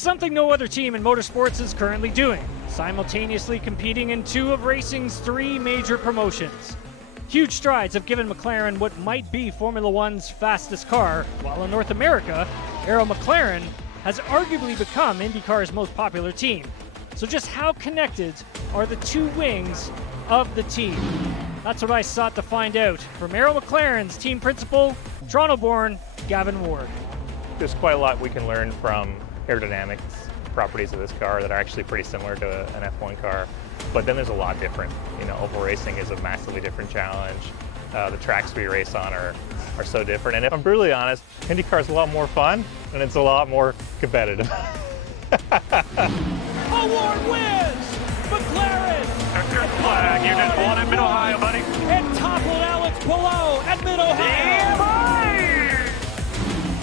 It's something no other team in motorsports is currently doing, simultaneously competing in 2 of racing's 3 major promotions. Huge strides have given McLaren what might be Formula One's fastest car, while in North America, McLaren has arguably become IndyCar's most popular team. So just how connected are the 2 wings of the team? That's what I sought to find out from McLaren's team principal, Toronto-born Gavin Ward. There's quite a lot we can learn from aerodynamics properties of this car that are actually pretty similar to an F1 car. But then there's a lot different. You know, oval racing is a massively different challenge. The tracks we race on are so different. And if I'm brutally honest, IndyCar is a lot more fun and it's a lot more competitive. Award wins! McLaren! Flag, you just won at Mid-Ohio, buddy. And toppled Alex Palou at Mid-Ohio!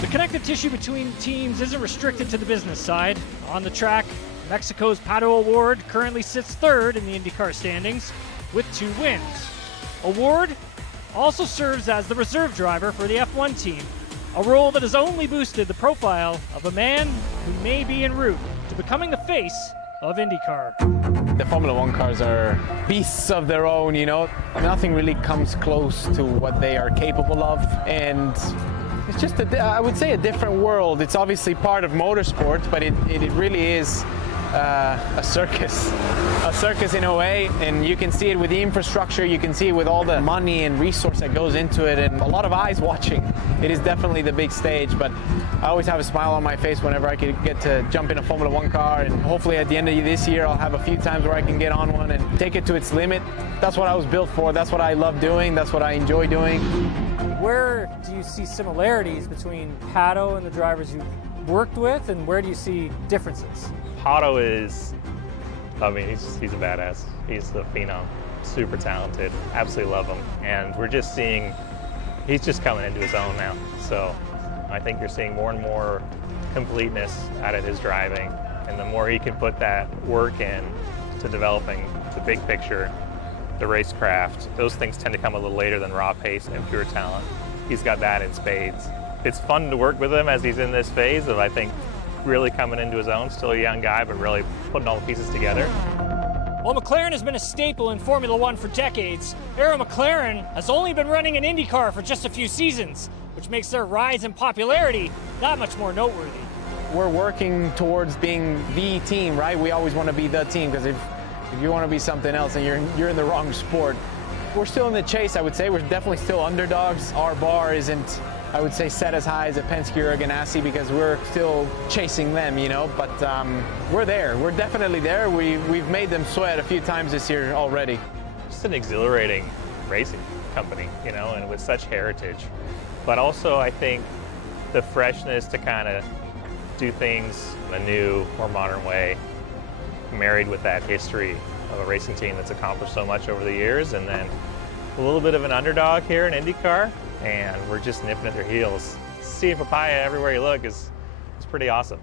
The connective tissue between teams isn't restricted to the business side. On the track, Mexico's Pato O'Ward currently sits 3rd in the IndyCar standings with 2 wins. O'Ward also serves as the reserve driver for the F1 team, a role that has only boosted the profile of a man who may be en route to becoming the face of IndyCar. The Formula One cars are beasts of their own, you know. Nothing really comes close to what they are capable of, and it's just, I would say, a different world. It's obviously part of motorsports, but it really is a circus in a way, and you can see it with the infrastructure, you can see it with all the money and resource that goes into it, and a lot of eyes watching. It is definitely the big stage, but I always have a smile on my face whenever I can get to jump in a Formula One car, and hopefully at the end of this year I'll have a few times where I can get on one and take it to its limit. That's what I was built for, that's what I love doing, that's what I enjoy doing. Where do you see similarities between Pato and the drivers you've worked with, and where do you see differences? Pato is, I mean, he's a badass. He's a phenom, super talented, absolutely love him. And we're just seeing, he's just coming into his own now. So I think you're seeing more and more completeness out of his driving. And the more he can put that work in to developing the big picture, the racecraft, those things tend to come a little later than raw pace and pure talent. He's got that in spades. It's fun to work with him as he's in this phase of, I think, really coming into his own, still a young guy, but really putting all the pieces together. While McLaren has been a staple in Formula One for decades, McLaren has only been running an IndyCar for just a few seasons, which makes their rise in popularity that much more noteworthy. We're working towards being the team, right? We always want to be the team, because if you want to be something else, then you're in the wrong sport. We're still in the chase, I would say. We're definitely still underdogs. Our bar isn't, I would say, set as high as a Penske or a Ganassi, because we're still chasing them, you know, but we're there. We're definitely there. We've made them sweat a few times this year already. Just an exhilarating racing company, you know, and with such heritage. But also, I think the freshness to kind of do things in a new, more modern way, married with that history of a racing team that's accomplished so much over the years, and then a little bit of an underdog here in IndyCar, and we're just nipping at their heels. Seeing papaya everywhere you look is pretty awesome.